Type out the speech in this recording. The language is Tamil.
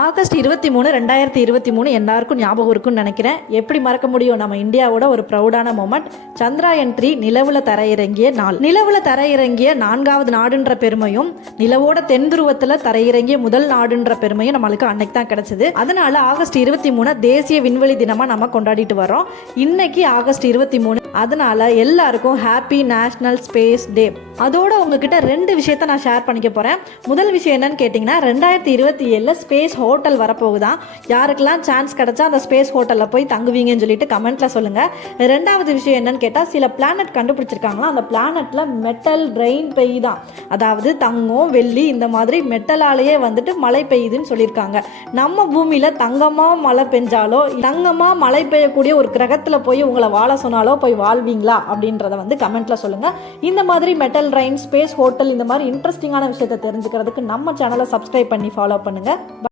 ஆகஸ்ட் 23 2023 எல்லாருக்கும் ஞாபகம் இருக்குன்னு நினைக்கிறேன். எப்படி மறக்க முடியும்? நம்ம இந்தியாவோட ஒரு ப்ரௌடான மொமெண்ட். சந்திராயன் 3 நிலவுல தரையிறங்கிய நாள். நிலவுல தரையிறங்கிய 4வது நாடுன்ற பெருமையும், நிலவோட தென் துருவத்துல தரையிறங்கிய முதல் நாடுன்ற பெருமையும் நம்மளுக்கு அன்னைக்கு தான் கிடைச்சது. அதனால ஆகஸ்ட் 23 தேசிய விண்வெளி தினமா நம்ம கொண்டாடிட்டு வரோம். இன்னைக்கு ஆகஸ்ட் 23, அதனால எல்லாருக்கும் ஹாப்பி நேஷனல் ஸ்பேஸ் டே. அதோட உங்ககிட்ட 2 விஷயத்த நான் ஷேர் பண்ணிக்க போறேன். முதல் விஷயம் என்னன்னு கேட்டீங்கன்னா, 2027 ஸ்பேஸ் ஹோட்டல் வரப்போகுதான். யாருக்கெல்லாம் சான்ஸ் கிடைச்சா அந்த ஸ்பேஸ் ஹோட்டலில் போய் தங்குவீங்கன்னு சொல்லிட்டு கமெண்ட்ல சொல்லுங்க. 2வது விஷயம் என்னன்னு கேட்டால், சில பிளானட் கண்டுபிடிச்சிருக்காங்களா, அந்த பிளானட்ல மெட்டல் ரெயின் பெய்யுதான். அதாவது தங்கம், வெள்ளி இந்த மாதிரி மெட்டலாலேயே வந்துட்டு மழை பெய்யுதுன்னு சொல்லியிருக்காங்க. நம்ம பூமியில தங்கமா மழை பெஞ்சாலோ, தங்கமா மழை பெய்யக்கூடிய ஒரு கிரகத்துல போய் உங்களை வாழ சொன்னாலோ போய் வாழ்வீங்களா அப்படின்றத வந்து கமெண்ட்ல சொல்லுங்க. இந்த மாதிரி மெட்டல் ரெயின், ஸ்பேஸ் ஹோட்டல், இந்த மாதிரி இன்ட்ரெஸ்டிங்கான விஷயத்தை தெரிஞ்சுக்கிறதுக்கு நம்ம சேனலை சப்ஸ்கிரைப் பண்ணி ஃபாலோ பண்ணுங்க.